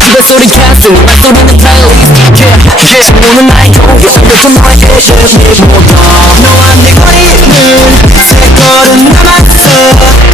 집에 소리 캔슬 말소리는 플레이리스트 yeah 오늘 나의 고개 이렇게 너의 애정이 묻어 너와 내 거리는 세 걸음 남았어